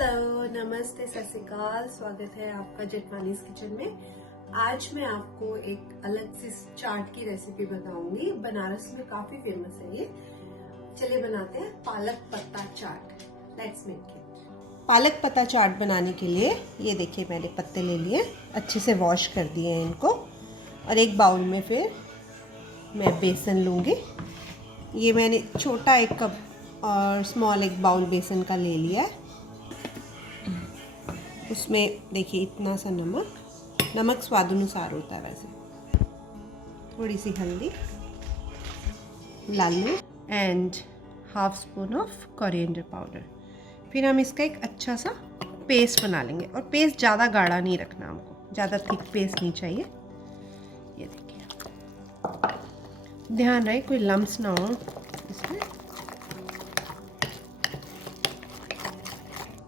Hello, नमस्ते, सत श्री अकाल। स्वागत है आपका जेठमानीस किचन में। आज मैं आपको एक अलग सी चाट की रेसिपी बताऊंगी। बनारस में काफी फेमस है ये। चलिए बनाते हैं पालक पत्ता चाट। Let's make it. पालक पत्ता चाट बनाने के लिए ये देखिए मैंने पत्ते ले लिए, अच्छे से वॉश कर दिए हैं इनको। और एक बाउल में फिर मैं बेसन लूँगी। ये मैंने छोटा एक कप और स्मॉल एक बाउल बेसन का ले लिया है। उसमें देखिए इतना सा नमक स्वाद अनुसार होता है वैसे, थोड़ी सी हल्दी, लाल मिर्च and half spoon of coriander powder. फिर हम इसका एक अच्छा सा पेस्ट बना लेंगे। और पेस्ट ज़्यादा गाढ़ा नहीं रखना हमको, ज़्यादा थिक पेस्ट नहीं चाहिए। ये देखिए, ध्यान रहे कोई लम्स ना हो इसमें।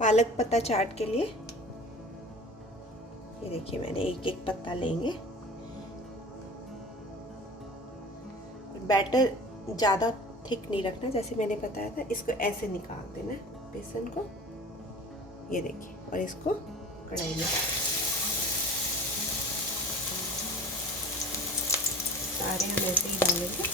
पालक पत्ता चाट के लिए ये देखिए मैंने एक एक पत्ता लेंगे। बैटर ज़्यादा थिक नहीं रखना, जैसे मैंने बताया था। इसको ऐसे निकाल देना बेसन को, ये देखिए। और इसको कढ़ाई में सारे हम ऐसे ही डालेंगे।